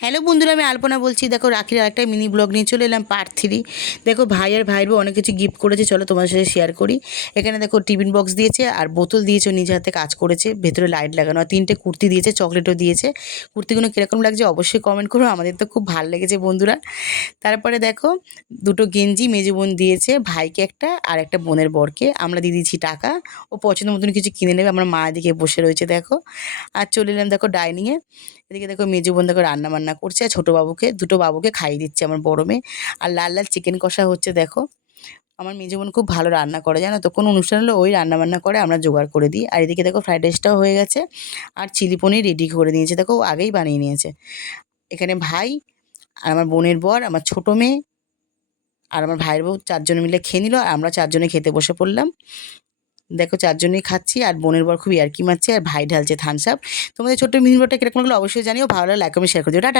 Hello বন্ধুরা, আমি আলপনা বলছি। দেখো, রাখির আরেকটা মিনি ব্লগ নিয়ে চলে এলাম, পার্ট 3। দেখো, ভাই আর ভাইয়ের বউ অনেক কিছু গিফট করেছে, চলো তোমার সাথে শেয়ার করি। এখানে দেখো টিফিন বক্স দিয়েছে আর বোতল দিয়েছে, ও নিজে হাতে কাজ করেছে, ভেতরে লাইট লাগানো, আর 3টে কুর্তি দিয়েছে, চকলেটও দিয়েছে। কুর্তিগুলো কীরকম লাগছে অবশ্যই কমেন্ট করো, আমাদের তো খুব ভালো লেগেছে বন্ধুরা। তারপরে দেখো, দুটো গেঞ্জি মেজো বোন দিয়েছে, ভাইকে একটা আর একটা বোনের বরকে। আমরা দিয়ে দিচ্ছি টাকা, ও পছন্দ মতন কিছু কিনে নেবে। আমার মা এদিকে বসে রয়েছে দেখো। আর চলে এলাম দেখো ডাইনিংয়ে। এদিকে দেখো মেজো বোন দেখো রান্না বান্না করছে, আর ছোটো বাবুকে, দুটো বাবুকে খাইয়ে দিচ্ছে আমার বড় মেয়ে। আর লাল লাল চিকেন কষা হচ্ছে দেখো। আমার মেজো বোন খুব ভালো রান্না করে, জানো তো, কোনো অনুষ্ঠান হলে ওই রান্না বান্না করে, আমরা জোগাড় করে দিই। আর এদিকে দেখো ফ্রাইড রাইসটাও হয়ে গেছে, আর চিলি পনির রেডি করে নিয়েছে দেখো, ও আগেই বানিয়ে নিয়েছে। এখানে ভাই আর আমার বোনের বর, আমার ছোটো মেয়ে আর আমার ভাইয়ের বউ 4 জনে মিলে খেয়ে নিল, আর আমরা 4 জনে খেতে বসে পড়লাম। দেখো 4 জনেই খাচ্ছি, আর বোনের বর খুব ইয়ার্কি মারছে, আর ভাই ঢালছে থামস আপ। তোমাদের ছোট্ট মিনি ব্লগটা কিরকম লাগলো অবশ্যই জানিও, ভালো লাগলে লাইক কমেন্ট শেয়ার করে দিও। টাটা।